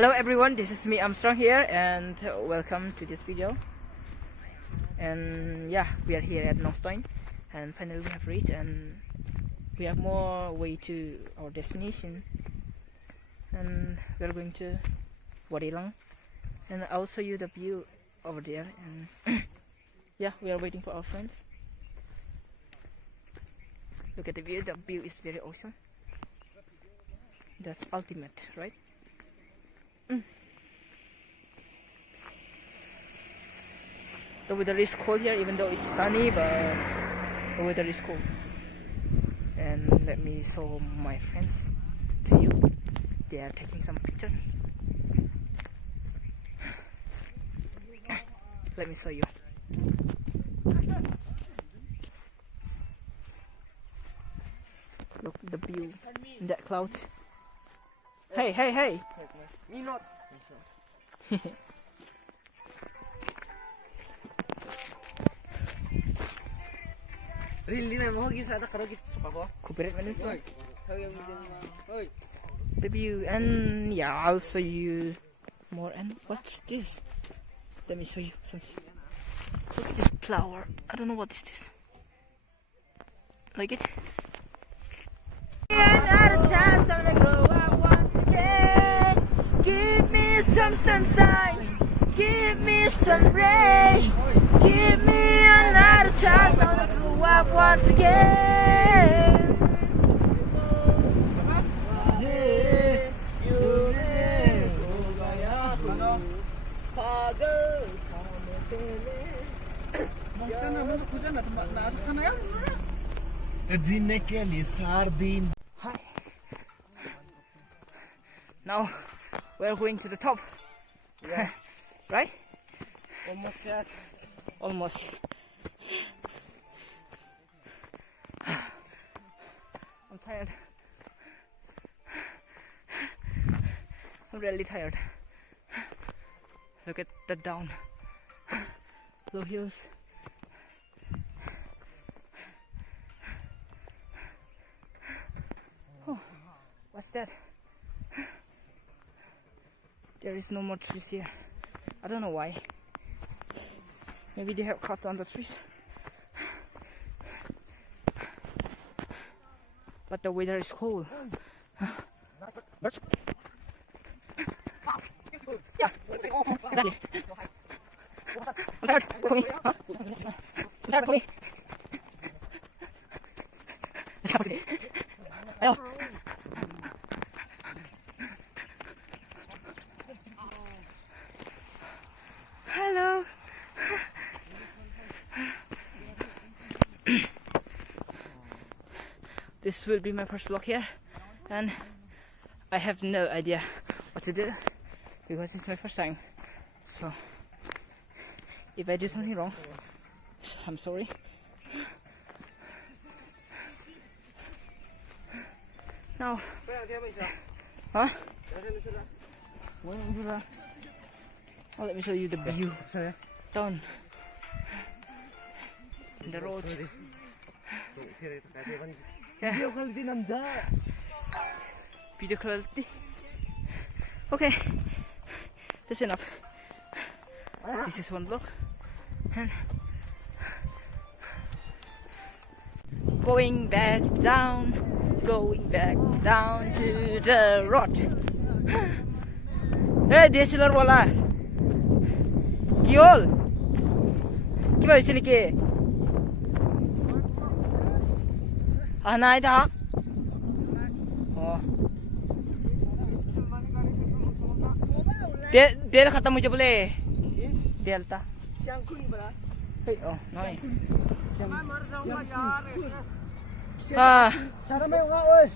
Hello everyone, this is me Armstrong here, and welcome to this video. And yeah, we are here at Nongstoin, and finally we have reached, and we have more way to our destination, and we are going to Weinia, and I'll show you the view over there. And yeah, we are waiting for our friends. Look at the view is very awesome. That's ultimate, right? The weather is cold here, even though it's sunny, but the weather is cold. And let me show my friends to you. They are taking some picture. Let me show you. Look the view in that cloud. Hey, hey, hey! Me not. Really na mo gisa ada karo git suka ko. Cooperate man Hoy. Hoy. Hoy. The view, and yeah, I'll show you more. And what's this? Let me show you something. Look at this flower. I don't know what is this. Like it? Another chance I'm gonna grow up once again. Give me some sunshine. Give me some rain. Give me another chance I'm gonna grow up once again. Hi. Now we're going to the top. Yeah. Right? Almost there. Almost. I'm tired. I'm really tired. Look at the down. Low hills. Oh, what's that? There is no more trees here. I don't know why. Maybe they have cut down the trees. But the weather is cold. Yeah, exactly. I'm tired. For me. Huh? I'm tired for me. Ayo. Hello. This will be my first vlog here, and I have no idea what to do because it's my first time. So if I do something wrong, I'm sorry. Now, huh? Oh, let me show you the view down the road. Yeah. Video quality. Okay, that's enough. This is one vlog, and going back down to the road. Hey, DSLR wala. Kiol. Kiba isini ke? Anai dah. Oh. Del kata mu je boleh. Delta. Siangkun bala. Hey, oh, noi. Siang. Ah. Sarame nga oi.